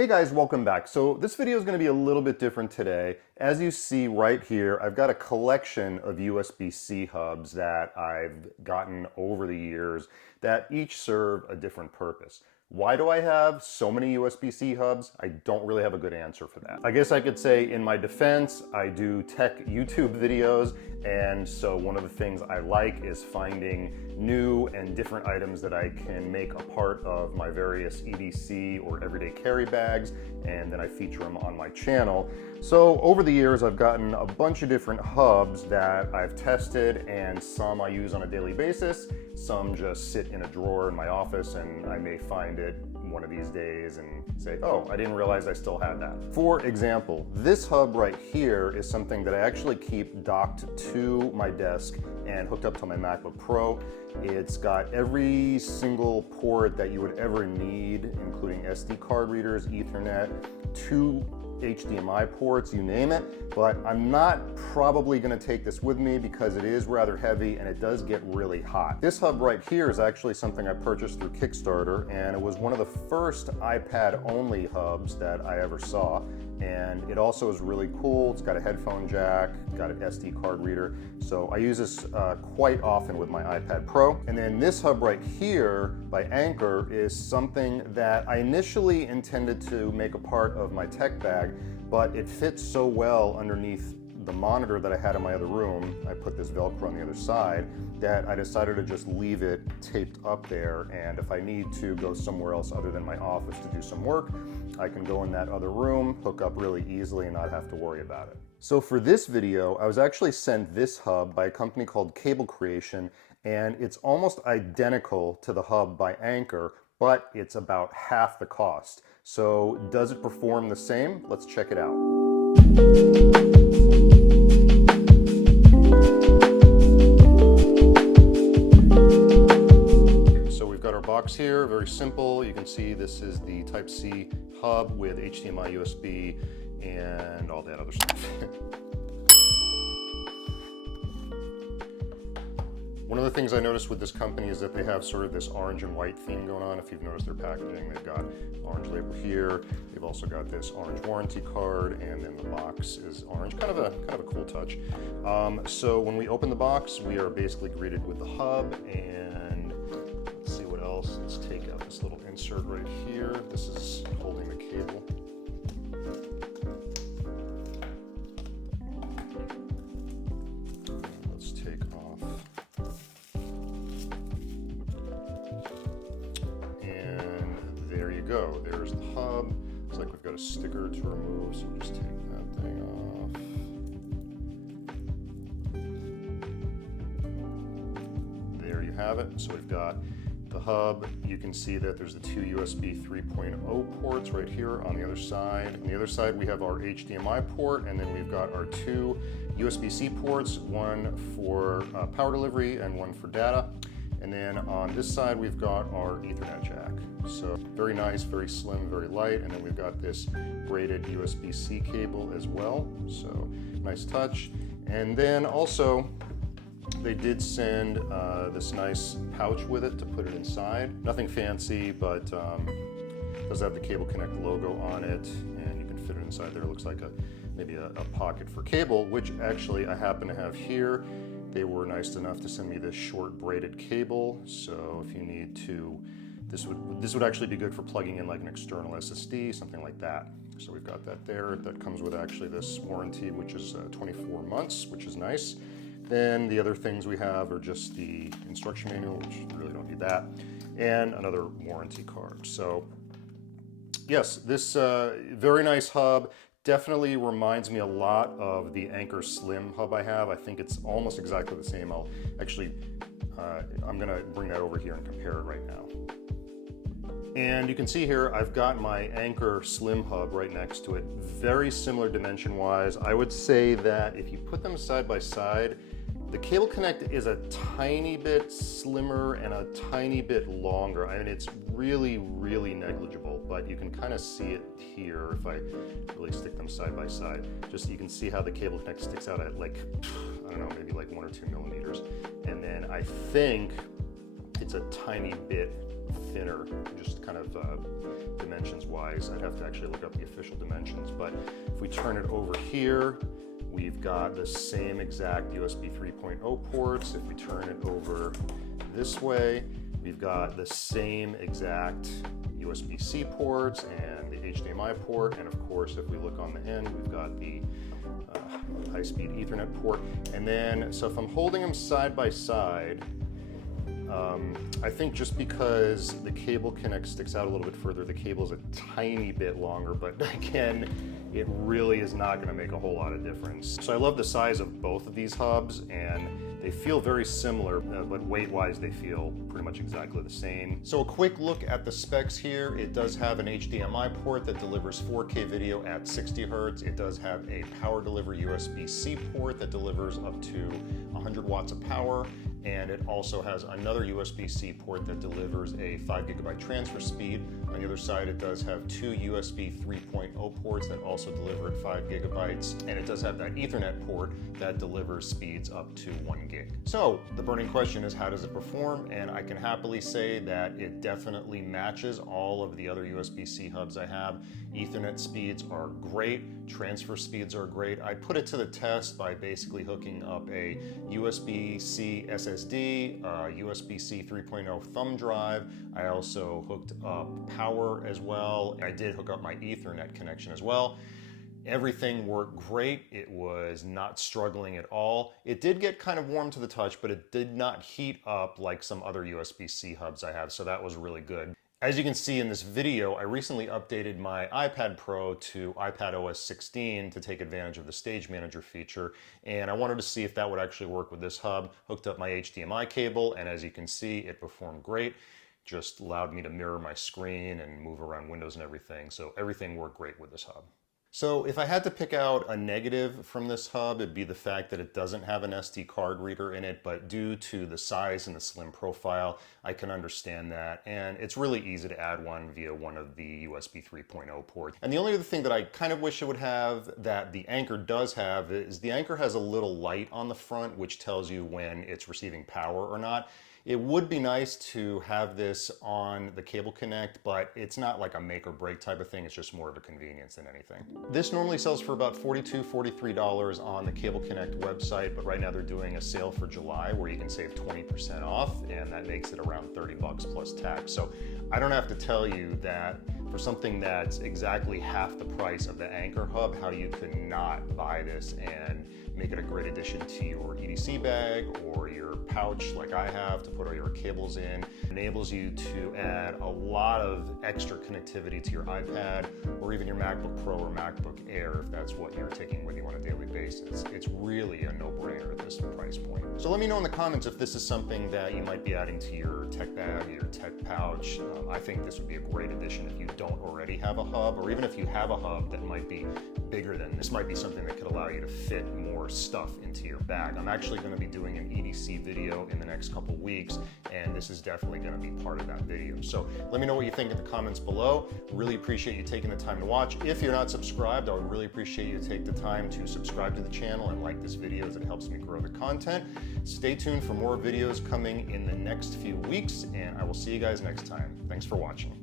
Hey guys, welcome back. So this video is going to be a little bit different today. As you see right here, I've got a collection of USB-C hubs that I've gotten over the years that each serve a different purpose. Why do I have so many USB-C hubs? I don't really have a good answer for that. I guess I could say in my defense, I do tech YouTube videos, and so one of the things I like is finding new and different items that I can make a part of my various EDC or everyday carry bags, and then I feature them on my channel. So over the years, I've gotten a bunch of different hubs that I've tested, and some I use on a daily basis. Some just sit in a drawer in my office, and I may find it one of these days and say, oh, I didn't realize I still had that. For example, this hub right here is something that I actually keep docked to my desk and hooked up to my MacBook Pro. It's got every single port that you would ever need, including SD card readers, Ethernet, 2 HDMI ports, you name it, but I'm not probably going to take this with me because it is rather heavy and it does get really hot. This hub right here is actually something I purchased through Kickstarter, and it was one of the first iPad only hubs that I ever saw, and it also is really cool. It's got a headphone jack, got an SD card reader, so I use this quite often with my iPad Pro. And then this hub right here by Anker is something that I initially intended to make a part of my tech bag, but it fits so well underneath the monitor that I had in my other room. I put this Velcro on the other side that I decided to just leave it taped up there, and if I need to go somewhere else other than my office to do some work, I can go in that other room, hook up really easily, and not have to worry about it. So for this video, I was actually sent this hub by a company called Cable Creation, and it's almost identical to the hub by Anker, but it's about half the cost. So does it perform the same? Let's check it out. So we've got our box here, very simple. You can see this is the Type-C hub with HDMI, USB, and all that other stuff. One of the things I noticed with this company is that they have sort of this orange and white theme going on. If you've noticed their packaging, they've got orange label here. They've also got this orange warranty card, and then the box is orange. Kind of a cool touch. So when we open the box, we are basically greeted with the hub, and let's see what else. Let's take out this little insert right here. This is holding the cable. Let's take off. There you go, there's the hub. Looks like we've got a sticker to remove, so we'll just take that thing off. There you have it. So we've got the hub. You can see that there's the 2 USB 3.0 ports right here on the other side. On the other side we have our HDMI port, and then we've got our 2 USB-C ports, one for power delivery and one for data. And then on this side, we've got our Ethernet jack. So very nice, very slim, very light. And then we've got this braided USB-C cable as well. So nice touch. And then also, they did send this nice pouch with it to put it inside. Nothing fancy, but does have the Cable Connect logo on it, and you can fit it inside there. It looks like maybe a pocket for cable, which actually I happen to have here. They were nice enough to send me this short braided cable, so if you need to, this would actually be good for plugging in like an external SSD, something like that. So we've got that there. That comes with actually this warranty, which is 24 months, which is nice. Then the other things we have are just the instruction manual, which you really don't need that, and another warranty card. So yes, this very nice hub. Definitely reminds me a lot of the Anker Slim hub I have. I think it's almost exactly the same. I'll actually, I'm gonna bring that over here and compare it right now. And you can see here, I've got my Anker Slim hub right next to it. Very similar dimension-wise. I would say that if you put them side by side, the Cable Connect is a tiny bit slimmer and a tiny bit longer. I mean, it's really, really negligible, but you can kind of see it here if I really stick them side by side. Just you can see how the Cable Connect sticks out at like, I don't know, maybe like 1 or 2 millimeters. And then I think it's a tiny bit thinner, just kind of dimensions wise. I'd have to actually look up the official dimensions, but if we turn it over here, we've got the same exact USB 3.0 ports. If we turn it over this way, we've got the same exact USB-C ports and the HDMI port, and of course if we look on the end, we've got the high-speed Ethernet port. And then, so if I'm holding them side by side, I think just because the cable connect sticks out a little bit further, the cable is a tiny bit longer, but again, it really is not going to make a whole lot of difference. So I love the size of both of these hubs, and they feel very similar, but weight-wise they feel pretty much exactly the same. So a quick look at the specs here. It does have an HDMI port that delivers 4K video at 60 Hertz. It does have a power delivery USB-C port that delivers up to 100 watts of power. And it also has another USB-C port that delivers a 5 GB transfer speed. On the other side, it does have two USB 3.0 ports that also deliver at 5 GB. And it does have that Ethernet port that delivers speeds up to 1 gig. So the burning question is, how does it perform? And I can happily say that it definitely matches all of the other USB-C hubs I have. Ethernet speeds are great. Transfer speeds are great. I put it to the test by basically hooking up a USB-C SSD, USB-C 3.0 thumb drive. I also hooked up power as well. I did hook up my Ethernet connection as well. Everything worked great. It was not struggling at all. It did get kind of warm to the touch, but it did not heat up like some other USB-C hubs I have, so that was really good. As you can see in this video, I recently updated my iPad Pro to iPadOS 16 to take advantage of the Stage Manager feature, and I wanted to see if that would actually work with this hub. Hooked up my HDMI cable, and as you can see, it performed great. Just allowed me to mirror my screen and move around windows and everything, so everything worked great with this hub. So if I had to pick out a negative from this hub, it'd be the fact that it doesn't have an SD card reader in it, but due to the size and the slim profile, I can understand that. And it's really easy to add one via one of the USB 3.0 ports. And the only other thing that I kind of wish it would have that the Anchor does have is the Anchor has a little light on the front, which tells you when it's receiving power or not. It would be nice to have this on the cable connect, but it's not like a make or break type of thing. It's just more of a convenience than anything. This normally sells for about $42, $43 on the Cable Connect website, but right now they're doing a sale for July where you can save 20% off, and that makes it around $30 plus tax. So I don't have to tell you that for something that's exactly half the price of the Anchor hub, how you could not buy this and make it a great addition to your EDC bag or your pouch like I have to put all your cables in. It enables you to add a lot of extra connectivity to your iPad or even your MacBook Pro or MacBook Air if that's what you're taking with you on a daily basis. It's really a no-brainer at this price point. So let me know in the comments if this is something that you might be adding to your tech bag or your tech pouch. I think this would be a great addition if you don't already have a hub, or even if you have a hub that might be bigger than this, might be something that could allow you to fit more stuff into your bag. I'm actually going to be doing an EDC video in the next couple weeks, and this is definitely going to be part of that video. So let me know what you think in the comments below. Really appreciate you taking the time to watch. If you're not subscribed, I would really appreciate you to take the time to subscribe to the channel and like this video as it helps me grow the content. Stay tuned for more videos coming in the next few weeks, and I will see you guys next time. Thanks for watching.